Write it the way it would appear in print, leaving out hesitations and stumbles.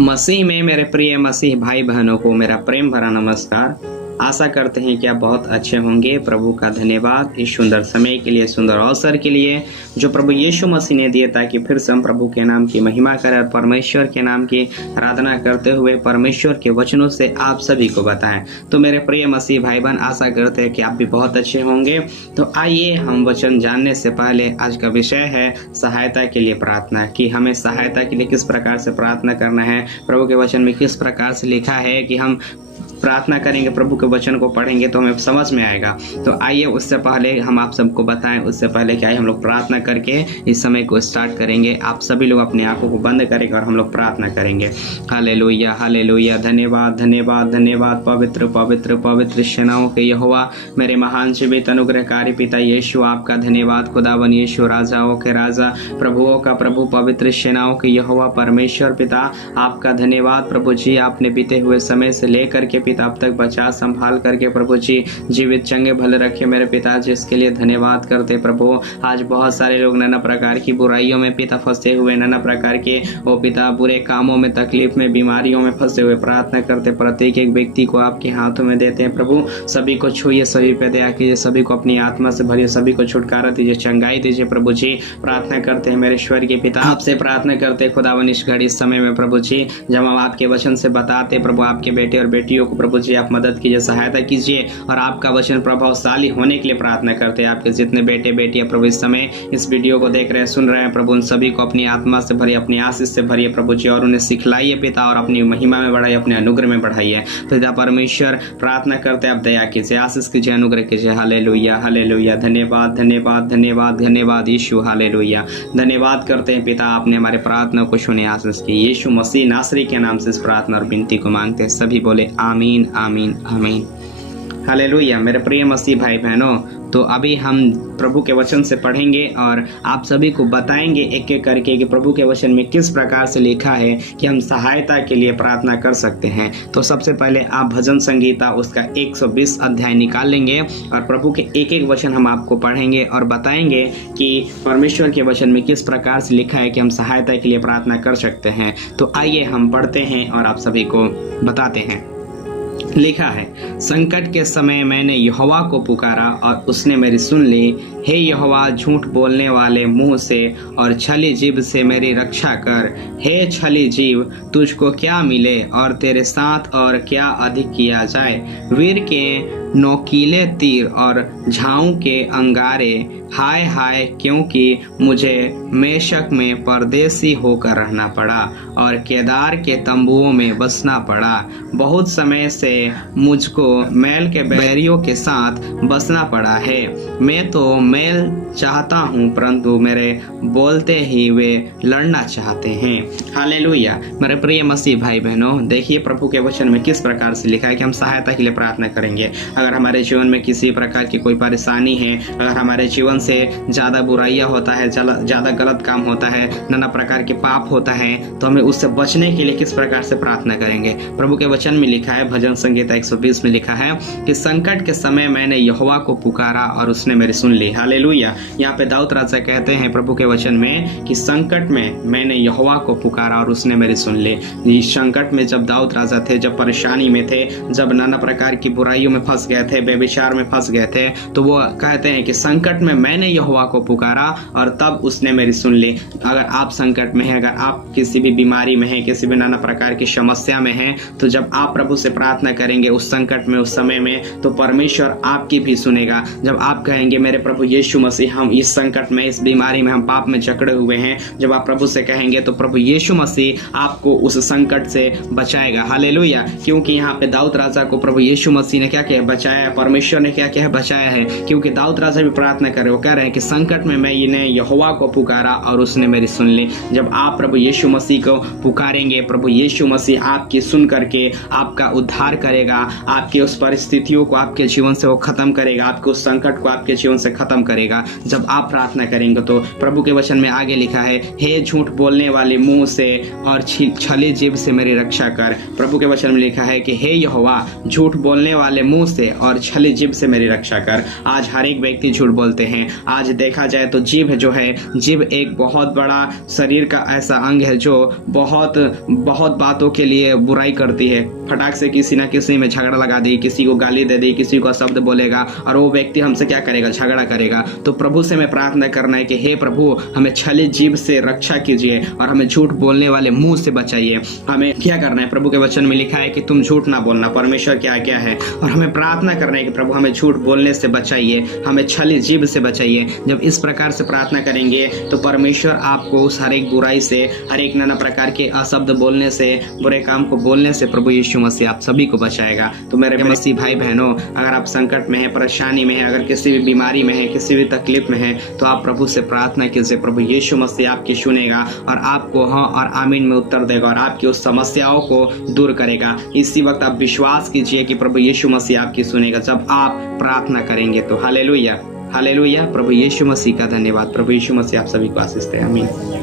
मसीह में मेरे प्रिय मसीह भाई बहनों को मेरा प्रेम भरा नमस्कार। आशा करते हैं कि आप बहुत अच्छे होंगे। प्रभु का धन्यवाद इस सुंदर समय के लिए, सुंदर अवसर के लिए जो प्रभु यीशु मसीह ने दिए, ताकि फिर से हम प्रभु के नाम की महिमा करें और परमेश्वर के नाम की आराधना करते हुए परमेश्वर के वचनों से आप सभी को बताएं। तो मेरे प्रिय मसीह भाई बहन, आशा करते हैं कि आप भी बहुत अच्छे होंगे। तो आइए हम वचन जानने से पहले आज का विषय है सहायता के लिए प्रार्थना, कि हमें सहायता के लिए किस प्रकार से प्रार्थना करना है। प्रभु के वचन में किस प्रकार से लिखा है कि हम प्रार्थना करेंगे, प्रभु के वचन को पढ़ेंगे तो हमें समझ में आएगा। तो आइए उससे पहले हम आप सबको बताएं, उससे पहले कि आइए हम लोग प्रार्थना करके इस समय को स्टार्ट करेंगे। आप सभी लोग अपने आंखों को बंद करेंगे और हम लोग प्रार्थना करेंगे। Hallelujah hallelujah. धन्यवाद धन्यवाद धन्यवाद पवित्र पवित्र पवित्र सेनाओं के यहोवा, मेरे महान जीवित अनुग्रहकारी पिता यीशु, आपका धन्यवाद। खुदावन यीशु, राजाओं के राजा, प्रभुओं का प्रभु, पवित्र सेनाओं के यहोवा परमेश्वर पिता, आपका धन्यवाद। प्रभु जी, आपने बीते हुए समय से लेकर के पिता अब तक बचा संभाल करके प्रभु जी जीवित चंगे भले रखे मेरे पिता, जिसके लिए धन्यवाद करते प्रभु। आज बहुत सारे लोग नाना प्रकार की बुराइयों में पिता फंसे हुए, नाना प्रकार के ओ पिता बुरे कामों में, तकलीफ में, बीमारियों में फंसे हुए प्रार्थना करते। प्रत्येक एक व्यक्ति को आपके हाथों में देते हैं प्रभु। सभी को छूइए, सभी पे दया कीजिए, सभी को अपनी आत्मा से भरिए, सभी को छुटकारा दीजिए, चंगाई दीजिए प्रभु जी। प्रार्थना करते हैं मेरे ईश्वर के पिता, आपसे प्रार्थना करते खुदावन इस घड़ी इस समय में प्रभु जी, जब हम आपके वचन से बताते प्रभु, आपके बेटे और बेटियों को प्रभु जी आप मदद कीजिए, सहायता कीजिए और आपका वचन प्रभावशाली होने के लिए प्रार्थना करते हैं। आपके जितने बेटे बेटियां प्रभु इस समय इस वीडियो को देख रहे हैं, सुन रहे हैं प्रभु, उन सभी को अपनी आत्मा से भरिए, अपनी आशीष से भरिए प्रभु जी, और उन्हें सिखलाइए पिता, और अपनी महिमा में बढ़ाइए, अपने अनुग्रह में बढ़ाइए पिता परमेश्वर। प्रार्थना करते आप दया कीजिए, आशीष कीजिए, अनुग्रह कीजिए। Hallelujah hallelujah. धन्यवाद धन्यवाद धन्यवाद धन्यवाद यीशु। हालेलुया। धन्यवाद करते हैं पिता, आपने हमारे प्रार्थना को सुने, आशीष की। यीशु मसीह नासरी के नाम से इस प्रार्थना और विनती को मांगते हैं। सभी बोले आमीन आमीन आमीन। हालेलुया। मेरे प्रिय मसीह भाई बहनों, तो अभी हम प्रभु के वचन से पढ़ेंगे और आप सभी को बताएंगे एक एक करके कि प्रभु के वचन में किस प्रकार से लिखा है कि हम सहायता के लिए प्रार्थना कर सकते हैं। तो सबसे पहले आप भजन संगीता उसका 120 अध्याय निकाल लेंगे और प्रभु के एक एक वचन हम आपको पढ़ेंगे और बताएंगे कि परमेश्वर के वचन में किस प्रकार से लिखा है कि हम सहायता के लिए प्रार्थना कर सकते हैं। तो आइए हम पढ़ते हैं और आप सभी को बताते हैं। लिखा है, संकट के समय मैंने यहोवा को पुकारा और उसने मेरी सुन ली। हे यहोवा, झूठ बोलने वाले मुंह से और छली जीभ से मेरी रक्षा कर। हे छली जीभ, तुझको क्या मिले और तेरे साथ और क्या अधिक किया जाए। वीर के नोकीले तीर और झाऊ के अंगारे, हाय हाय, क्योंकि मुझे मेशक में परदेसी होकर रहना पड़ा और केदार के तंबुओं में बसना पड़ा। बहुत समय से मुझको मैल के बैरियों के साथ बसना पड़ा है। मैं तो मेल चाहता हूँ, परंतु मेरे बोलते ही वे लड़ना चाहते हैं। हालेलुया। मेरे प्रिय मसीह भाई बहनों, देखिए प्रभु के वचन में किस प्रकार से लिखा है कि हम सहायता के लिए प्रार्थना करेंगे। अगर हमारे जीवन में किसी प्रकार की कोई परेशानी है, अगर हमारे जीवन से ज्यादा बुराइयां होता है, ज्यादा गलत काम होता है, नाना प्रकार के पाप होता है, तो हमें उससे बचने के लिए किस प्रकार से प्रार्थना करेंगे। प्रभु के वचन में लिखा है, भजन संगीता 120 में लिखा है कि संकट के समय मैंने यहोवा को पुकारा और उसने मेरी सुन ली। हालेलुया। यहाँ पे दाऊद राजा कहते हैं प्रभु के वचन में कि संकट में मैंने यहोवा को पुकारा और उसने मेरी सुन ली। इस संकट में जब दाऊद राजा थे, जब परेशानी में थे, जब नाना प्रकार की बुराइयों में फंस गए थे, बेविचार में फंस गए थे, तो वो कहते हैं कि संकट में मैंने यहोवा को पुकारा और तब उसने मेरी सुन ली। अगर आप संकट में हैं, अगर आप किसी भी बीमारी में हैं, किसी भी नाना प्रकार की समस्या में हैं, तो जब आप प्रभु से प्रार्थना करेंगे उस संकट में, उस समय में, तो परमेश्वर आपकी भी सुनेगा। जब आप कहेंगे मेरे प्रभु यीशु मसीह, हम इस संकट में, इस बीमारी में, हम पाप में जकड़े हुए हैं, जब आप प्रभु से कहेंगे तो प्रभु यीशु मसीह आपको उस संकट से बचाएगा। हालेलुया। क्योंकि यहाँ पे दाऊद राजा को प्रभु यीशु मसीह ने क्या किया? बचाया। परमेश्वर ने क्या किया? बचाया है। क्योंकि दाऊद राजा भी प्रार्थना कर रहे, वो कह रहे हैं कि संकट में मैं इन्हें यहोवा को पुकारा और उसने मेरी सुन ली। जब आप प्रभु यीशु मसीह को पुकारेंगे, प्रभु यीशु मसीह आपकी सुन करके आपका उद्धार करेगा, आपकी उस परिस्थितियों को आपके जीवन से वो खत्म करेगा, आपके उस संकट को आपके जीवन से खत्म खत्म करेगा जब आप प्रार्थना करेंगे। तो प्रभु के वचन में आगे लिखा है, हे झूठ बोलने वाले मुंह से और छली जीभ से मेरी रक्षा कर। प्रभु के वचन में लिखा है कि हे यहोवा, झूठ बोलने वाले मुंह से और छली जीभ से मेरी रक्षा कर। आज हर एक व्यक्ति झूठ बोलते हैं। आज देखा जाए तो जीभ जो है, जीभ एक बहुत बड़ा शरीर का ऐसा अंग है जो बहुत बातों के लिए बुराई करती है। फटाक से किसी ना किसी में झगड़ा लगा दी, किसी को गाली दे दी, किसी को शब्द बोलेगा और वो व्यक्ति हमसे क्या करेगा, झगड़ा करेगा। तो प्रभु से हमें प्रार्थना करना है कि हे प्रभु, हमें छली जीभ से रक्षा कीजिए और हमें झूठ बोलने वाले मुंह से बचाइए। हमें क्या करना है, प्रभु के वचन में लिखा है कि तुम झूठ ना बोलना, परमेश्वर की आज्ञा है। और हमें प्रार्थना करना है कि प्रभु हमें झूठ बोलने से बचाइए, हमें छली जीभ से बचाइए। जब इस प्रकार से प्रार्थना करेंगे तो परमेश्वर आपको उस हर एक बुराई से, हर एक नाना प्रकार के अशब्द बोलने से, बुरे काम को बोलने से प्रभु यीशु मसीह आप सभी को बचाएगा। तो मेरे मसीह भाई बहनों, अगर आप संकट में हैं, परेशानी में हैं, अगर किसी भी बीमारी में हैं, किसी भी तकलीफ में हैं, तो आप प्रभु से प्रार्थना कीजिए। प्रभु यीशु मसीह आपकी सुनेगा और आपको हाँ और आमीन में उत्तर देगा और आपकी उस समस्याओं को दूर करेगा। इसी वक्त आप विश्वास कीजिए कि प्रभु यीशु मसीह आपकी सुनेगा जब आप प्रार्थना करेंगे। तो हालेलुया, हालेलुया। प्रभु यीशु मसीह का धन्यवाद। प्रभु यीशु मसीह आप सभी को आशीष दे। आमीन।